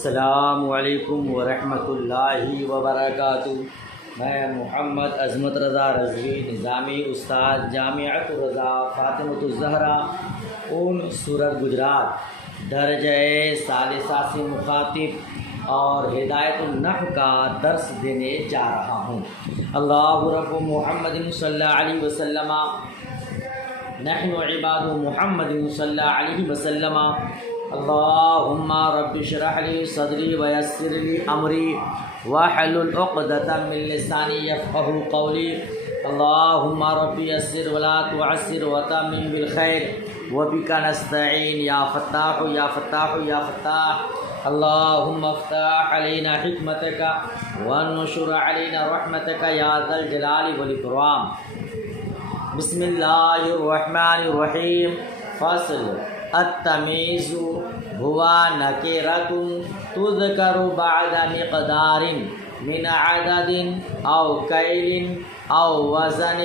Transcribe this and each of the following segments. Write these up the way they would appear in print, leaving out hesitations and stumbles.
السلام علیکم ورحمۃ اللہ وبرکاتہ۔ میں محمد عظمت رضا رضوی، نظامی استاد جامعۃ الرضا فاطمۃ الزہرا اون سورت گجرات، درجہ ثالثہ سے مخاطب اور ہدایت النحو کا درس دینے جا رہا ہوں۔ اللہ رب محمد صلی اللہ علیہ وسلم، نحن عباد محمد صلی اللہ علیہ وسلم۔ اللہم رب اشرح لی صدری ویسر لی امری واحلل عقدۃ من لسانی یفقہوا قولی۔ اللہم رب یسر ولا تعسر وتمم بالخیر وبک نستعین یا فتاح یا فتاح یا فتاح۔ اللہم افتح علینا حکمتک وانشر علینا رحمتک یا ذا الجلال والاکرام۔ بسم اللہ الرحمن الرحیم۔ فصل التمیز هو نکرۃ تذکر بعد مقدار من عدد او کیل او وزن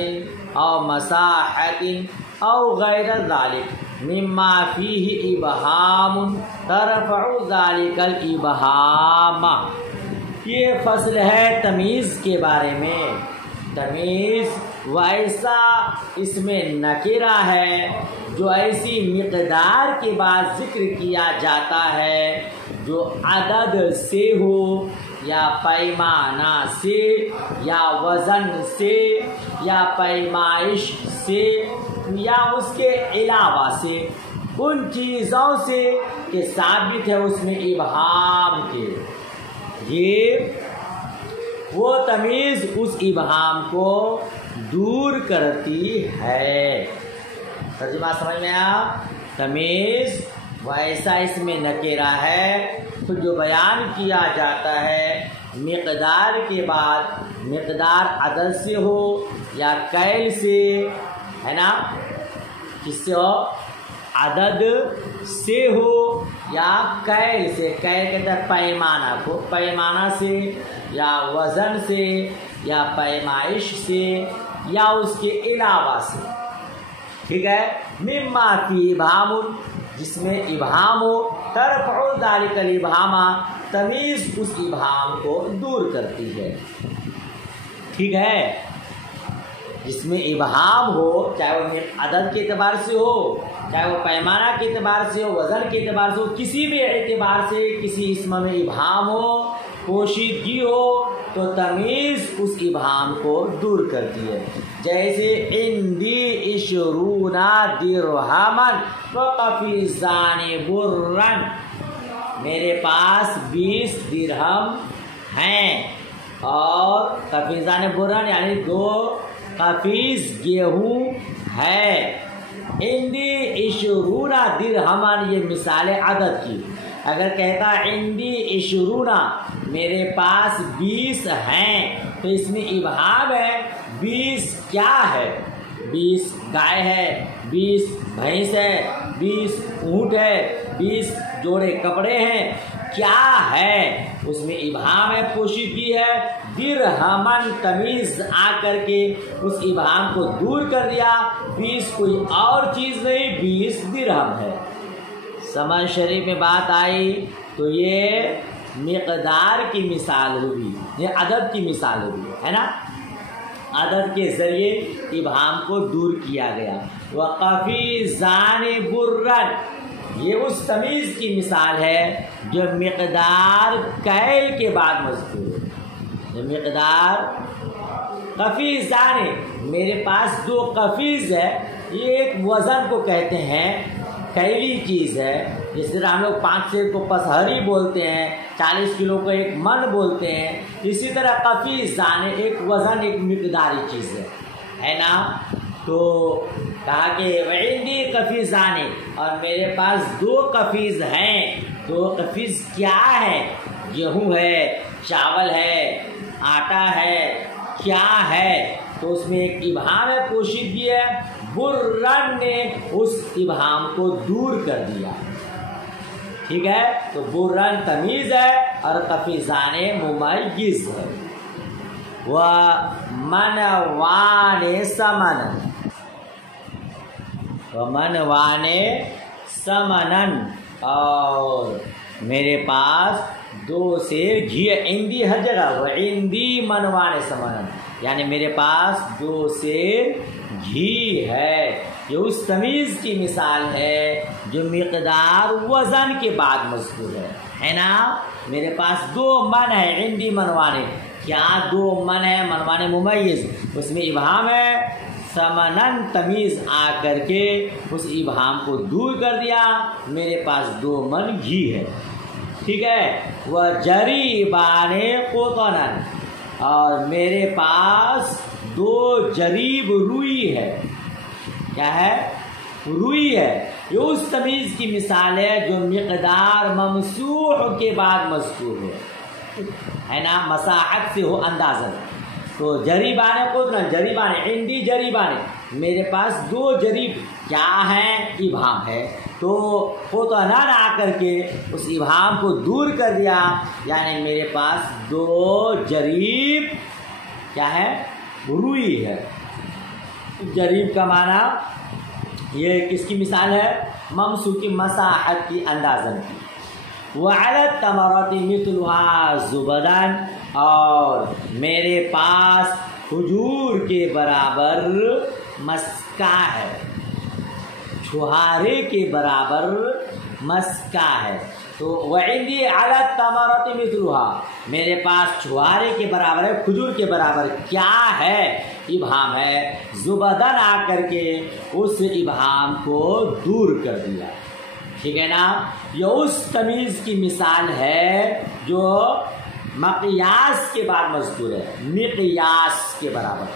او مساحت او غیر ذلك مما فیہ ابہام ترفع ذلك الابہام۔ یہ فصل ہے تمیز کے بارے میں۔ تمیز وہ ایسا اس میں نکرہ ہے جو ایسی مقدار کے بعد ذکر کیا جاتا ہے جو عدد سے ہو یا پیمانہ سے یا وزن سے یا پیمائش سے یا اس کے علاوہ سے، ان چیزوں سے کہ ثابت ہے اس میں ابہام کے۔ یہ وہ تمیز اس ابہام کو دور کرتی ہے۔ ترجمہ سمجھ میں آیا؟ تمیز وہ ایسا اس میں نکرہ ہے تو جو بیان کیا جاتا ہے مقدار کے بعد، مقدار عدد سے ہو یا کیل سے، ہے نا، کس سے ہو؟ عدد سے ہو یا کیل سے۔ کیل کہتا ہے پیمانہ کو، پیمانہ سے یا وزن سے یا پیمائش سے یا اس کے علاوہ سے، ٹھیک ہے۔ مما فی ابہام، جس میں ابہام ہو، ترفع ذلک الابہام، تمیز اس ابہام کو دور کرتی ہے، ٹھیک ہے۔ جس میں ابہام ہو، چاہے وہ عدد کے اعتبار سے ہو، چاہے وہ پیمانہ کے اعتبار سے ہو، وزن کے اعتبار سے ہو، کسی بھی اعتبار سے کسی اسم میں ابہام ہو، پوشیدگی ہو، تو تمیز اس ابہام کو دور کرتی ہے۔ جیسے عندی 20 درہما وقفیزان برن، میرے پاس 20 درہم ہیں اور قفیزان برن یعنی 2 قفیز گیہوں ہے۔ عندی 20 درہما، یہ مثال عدد کی۔ اگر کہتا عندی 20، میرے پاس 20 ہیں، تو اس میں ابہام ہے 20 کیا ہے؟ 20 گائے ہے، 20 بھینس ہے، 20 اونٹ ہے، 20 جوڑے کپڑے ہیں، کیا ہے؟ اس میں ابہام ہے، پوشیدگی ہے۔ درہمن تمیز آ کر کے اس ابہام کو دور کر دیا، 20 کوئی اور چیز نہیں، 20 درہم ہے۔ سمجھ شریف میں بات آئی؟ تو یہ مقدار کی مثال ہوئی، یہ عدد کی مثال ہوئی، ہے نا۔ عدد کے ذریعے ابہام کو دور کیا گیا۔ وقفیزان برن، یہ اس تمیز کی مثال ہے جو مقدار کیل کے بعد مذکور ہے۔ یہ مقدار قفیزان، میرے پاس 2 قفیز ہے، یہ ایک وزن کو کہتے ہیں، کیلی چیز ہے۔ جس طرح ہم لوگ 5 سیر کو پسہری بولتے ہیں، 40 کلو کو 1 من بولتے ہیں، اسی طرح قفیزان ایک وزن، ایک مقداری چیز ہے نا۔ تو کہا کہ وعندی قفیزان، اور میرے پاس 2 قفیز ہیں۔ 2 قفیز کیا ہے؟ گیہوں ہے، چاول ہے، آٹا ہے، کیا ہے؟ تو اس میں ایک ابہام ہے، پوشیدگی ہے۔ برن نے اس ابہام کو دور کر دیا، ٹھیک ہے۔ تو برن تمیز ہے اور قفیزان ممیز ہے۔ ومنوان ثمنا، ومنوان ثمنا، اور میرے پاس دو سیر گھی عندی ہر جگہ وہ عندی منوان سمن یعنی میرے پاس دو سیر گھی ہے. یہ اس تمیز کی مثال ہے جو مقدار وزن کے بعد مذکور ہے نا. میرے پاس دو من ہے عندی منوانے. کیا دو من ہے؟ منوانے ممیز اس میں ابہام ہے. سمنن تمیز آ کر کے اس ابہام کو دور کر دیا. میرے پاس دو من گھی ہے. ٹھیک ہے. وہ جریبان قطنن اور میرے پاس دو جریب روئی ہے. کیا ہے؟ روئی ہے. یہ اس تمیز کی مثال ہے جو مقدار ممسوح کے بعد مذکور ہے نا. مساحت سے ہو اندازہ. تو جریبان قطنن جریبان عندی جریبان میرے پاس دو جریب کیا ہیں؟ ابہام ہے. تو قطنن آ کر کے اس ابہام کو دور کر دیا یعنی میرے پاس دو جریب کیا ہے؟ روئی ہے. جریب کا معنی یہ کس کی مثال ہے؟ ممسوح کی مساحت کی اندازن کی. وعلی التمرات مثلها زبدن اور میرے پاس کھجور کے برابر مسکا ہے. چھہارے کے برابر مسکا ہے. تو وعندی علی التمرات مثلها میرے پاس چھہارے کے برابر ہے. کھجور کے برابر کیا ہے؟ ابہام ہے. زبدن آ کر کے اس ابہام کو دور کر دیا. ٹھیک ہے نا. یہ اس تمیز کی مثال ہے جو مقیاس کے بعد مذکور ہے. مقیاس کے برابر.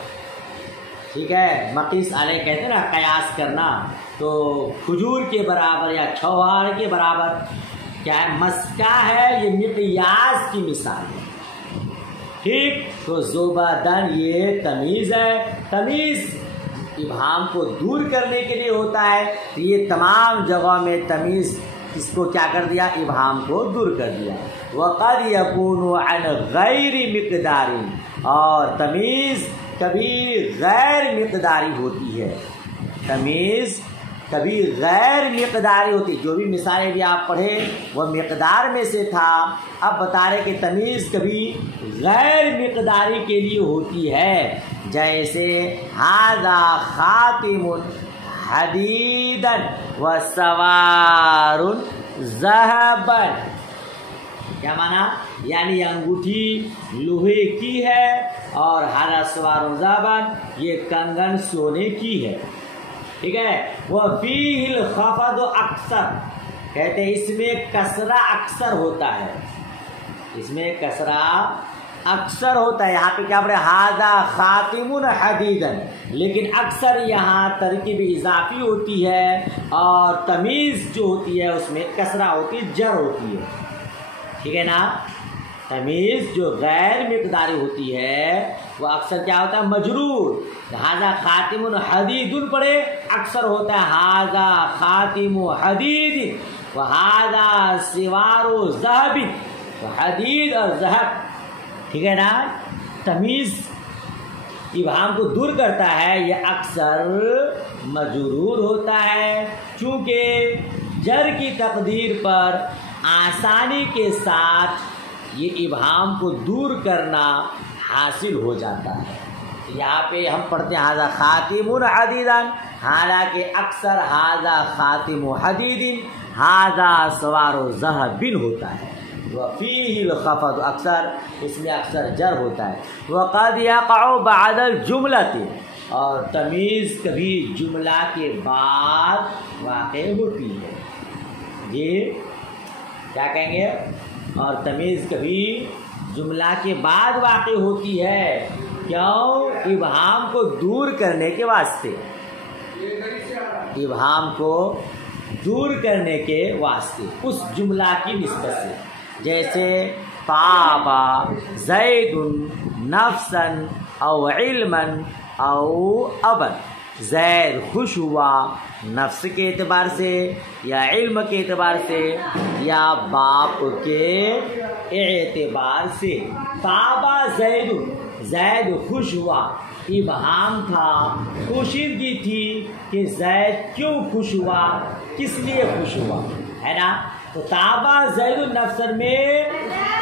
ٹھیک ہے. مقیس علیہ کہتے ہیں نا قیاس کرنا. تو کھجور کے برابر یا چھوار کے برابر کیا ہے؟ مسکا ہے. یہ مقیاس کی مثال ہے. ٹھیک. تو زبدن یہ تمیز ہے. تمیز ابہام کو دور کرنے کے لیے ہوتا ہے. تو یہ تمام جگہوں میں تمیز اس کو کیا کر دیا؟ ابہام کو دور کر دیا. وقد یکون عن غیر مقداری اور تمیز کبھی غیر مقداری ہوتی ہے. تمیز کبھی غیر مقداری ہوتی. جو بھی مثالیں بھی آپ پڑھے وہ مقدار میں سے تھا. اب بتا رہے کہ تمیز کبھی غیر مقداری کے لیے ہوتی ہے. جیسے ھذا خاتم حدیدا وسوار ذهبا. کیا مانا؟ یعنی انگوٹھی لوہے کی ہے اور ھذا سوار ذهبا یہ کنگن سونے کی ہے. ٹھیک ہے. وہ فیہ الخفض اکثر کہتے ہیں اس میں کسرہ اکثر ہوتا ہے. اس میں کسرہ اکثر ہوتا ہے. یہاں پہ کیا پڑھے؟ ھذا خاتم حدیدا لیکن اکثر یہاں ترکیب اضافی ہوتی ہے اور تمیز جو ہوتی ہے اس میں کسرہ ہوتی ہے، جر ہوتی ہے. ٹھیک ہے نا. تمیز جو غیر مقداری ہوتی ہے وہ اکثر کیا ہوتا ہے؟ مجرور. ھذا خاتم حدید پڑھے اکثر ہوتا ہے ھذا خاتم حدید وھذا سوار ذهب. حدید اور ذهب. ٹھیک ہے نا. تمیز ابہام کو دور کرتا ہے. یہ اکثر مجرور ہوتا ہے چونکہ جر کی تقدیر پر آسانی کے ساتھ یہ ابہام کو دور کرنا حاصل ہو جاتا ہے. یہاں پہ ہم پڑھتے ہیں ھذا خاتم حدیدا حالانکہ اکثر ھذا خاتم حدید ھذا سوار ذهب ہوتا ہے. وفیہ الخفض اکثر اس میں اکثر جر ہوتا ہے. وقد یقع بعد الجملۃ اور تمیز کبھی جملہ کے بعد واقع ہوتی ہے. جی کیا کہیں گے؟ اور تمیز کبھی جملہ کے بعد واقع ہوتی ہے. کیوں؟ ابہام کو دور کرنے کے واسطے. ابہام کو دور کرنے کے واسطے اس جملہ کی نسبت سے. جیسے طابا زید نفسا او علما او ابا. زید خوش ہوا نفس کے اعتبار سے یا علم کے اعتبار سے یا باپ کے اعتبار سے. طابا زید زید خوش ہوا. ابہام تھا، پوشیدگی تھی کہ زید کیوں خوش ہوا، کس لیے خوش ہوا، ہے نا. تو طابا زید النفس میں